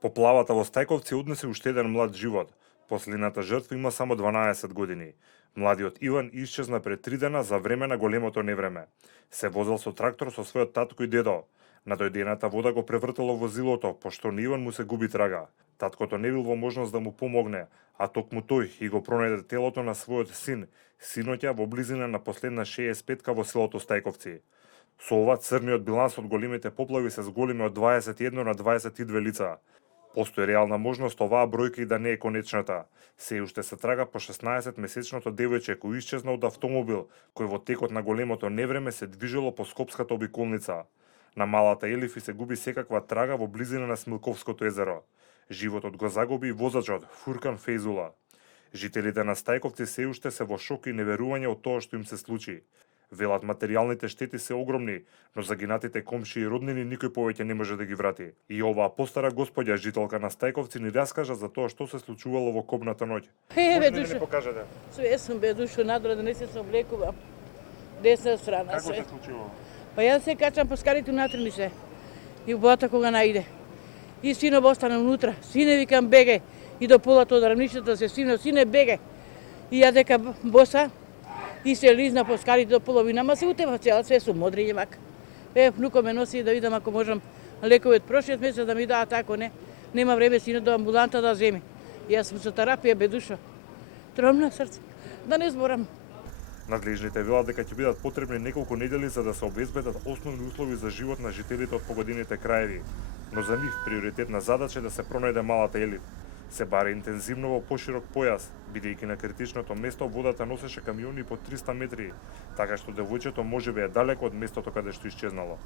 Поплавата во Стајковци однесе уште еден млад живот. Последната жртва има само 12 години. Младиот Иван исчезна пред 3 дена за време на големото невреме. Се возел со трактор со својот татко и дедо. Надојдената вода го превртело возилото, пошто на Иван му се губи трага. Таткото не бил во можност да му помогне, а токму тој и го пронајде телото на својот син, синоќа во близина на последна 65-ка во селото Стајковци. Со ова црниот биланс од големите поплави се зголеми од 21 на 22 лица. Постои реална можност оваа бројка и да не е конечната. Се уште се трага по 16-месечното девојче кој исчезна од автомобил, кој во текот на големото невреме се движело по Скопската обиколница. На малата Елифи се губи секаква трага во близина на Смилковското езеро. Животот го загуби и возачот Фуркан Фейзула. Жителите на Стајковци се уште се во шок и неверување од тоа што им се случи. Велат материјалните штети се огромни, но загинатите комши и роднини никој повеќе не може да ги врати. И оваа постара господја, жителка на Стајковци, ни раскажа за тоа што се случувало во кобната ноќ. Бе, Може ли да душо. ни покажете? Све сум бе душо надро да не се соблекувам. Десна страна Како се. се случувало? Па јас се качам по скалите унатре ми се. И боата кога најде. И синов остана унутра. Сине викам беге. И до полата од рамнишето се сине беге. И ја дека боса и се лизна по скалите до половина, ма се утева цела, све сум модриње вака. Внуко ме носи да видам ако можам лекови од прошлиот месец да ми даат тако, не. Нема време синот до амбуланта да земи. Јас сум со терапија бе душо. Тромна срце. Да не зборам. Надлежните велат дека ќе бидат потребни неколку недели за да се обезбедат основни услови за живот на жителите од погодените краеви, но за нив приоритетна задача е да се пронајде малата Елиф. Се баре интензивно во поширок појас, бидејќи на критичното место водата носеше камиони по 300 метри, така што девојчето можеби е далеко од местото каде што исчезнало.